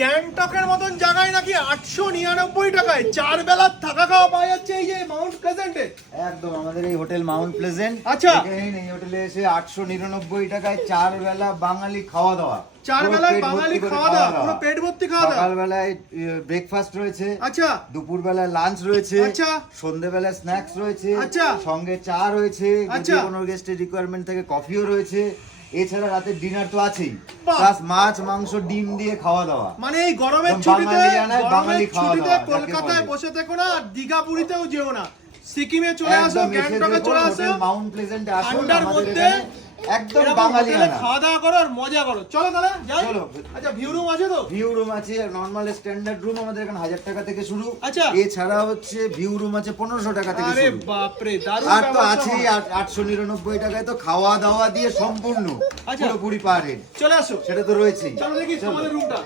গ্যাংটকের মতন জায়গায় নাকি 899 টাকায় 4 বেলার থাকা খাওয়া পাওয়া যাচ্ছে এই যে মাউন্ট প্লেজেন্টে। একদম আমাদের এই হোটেল মাউন্ট প্লেজেন্ট। আচ্ছা, এই হোটেলে এসে 899 টাকায় 4 বেলা বাঙালি খাওয়া দাওয়া। 4 বেলার বাঙালি খাওয়া দাওয়া, পুরো পেট ভর্তি খাওয়া দাওয়া। সকালবেলায় ব্রেকফাস্ট রয়েছে, আচ্ছা, দুপুরবেলায় লাঞ্চ রয়েছে, আচ্ছা, সন্ধ্যেবেলায় স্ন্যাক্স রয়েছে, আচ্ছা, সঙ্গে চা রয়েছে, আচ্ছা, যদি কোনো গেস্টের রিকোয়ারমেন্ট থাকে কফিও রয়েছে। এছাড়া রাতে ডিনার তো আছেই, বাহ! প্লাস মাছ মাংস ডিম দিয়ে খাওয়া দাওয়া। মানে এই গরমের একদম ছুটিতে বাঙালিয়ানায় বাঙালি খাওয়া দাওয়া, যাকে কলকাতায় বলে। বসে থেকো না, আর দীঘা পুরীতেও যেও না, সিকিমে চলে আসো, একদম এসে গ্যাংটকে দেখুন, চলে আসো, হোটেল মাউন্ট প্লেজেন্টে আসুন, ঠান্ডার আমাদের মধ্যে এখানে একদম এরকম বাঙালিয়ানা। হোটেলে খাওয়া দাওয়া করো আর মজা করো। চলো তাহলে যাই। চলো। আচ্ছা, ভিউ রুম আছে তো? ভিউ রুম আছে, নরমাল স্ট্যান্ডার্ড রুম আমাদের এখানে 1000 টাকা থেকে শুরু। আচ্ছা। এছাড়া হচ্ছে ভিউ রুম আছে 1500 টাকা থেকে আরে শুরু। বাপ রে, দারুণ আর তো ব্যবস্থা আছেই হয়। 899 টাকায় তো খাওয়া দাওয়া দিয়ে সম্পূর্ণ আচ্ছা। পুরোপুরি পার হেড, চলে আসো, সেটা তো রয়েছেই। চলো দেখি চলো। তোমাদের রুমটা।